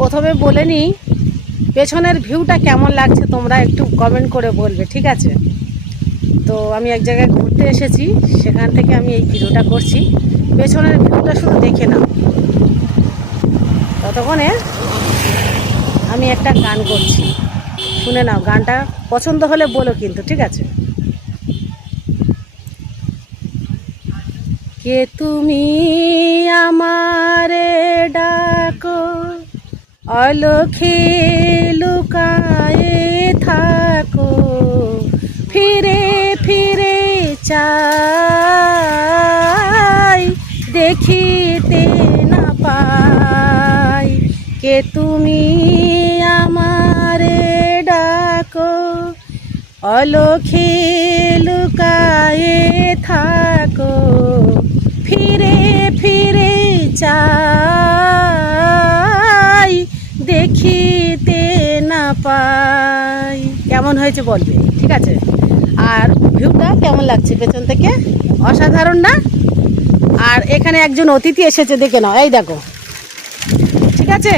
প্রথমে বলে নিই, পেছনের ভিউটা কেমন লাগছে তোমরা একটু কমেন্ট করে বলবে, ঠিক আছে? তো আমি এক জায়গায় ঘুরতে এসেছি, সেখান থেকে আমি এই ভিডিওটা করছি। পেছনের ভিউটা শুধু দেখে নাও। ততক্ষণে আমি একটা গান করছি, শুনে নাও। গানটা পছন্দ হলে বলো কিন্তু, ঠিক আছে? কে তুমি আমারে ডাকো, অলখে লুকায়ে থাকো, ফিরে ফিরে চাই, দেখিতে না পাই। কে তুমি আমারে ডাকো, অলখে লুকায়ে থাকো, ফিরে ফিরে চাই, দেখিতে না পাই। কেমন হয়েছে বলবে, ঠিক আছে? আর ভিউটা কেমন লাগছে পেছন থেকে? অসাধারণ না? আর এখানে একজন অতিথি এসেছে, দেখে নাও, এই দেখো, ঠিক আছে?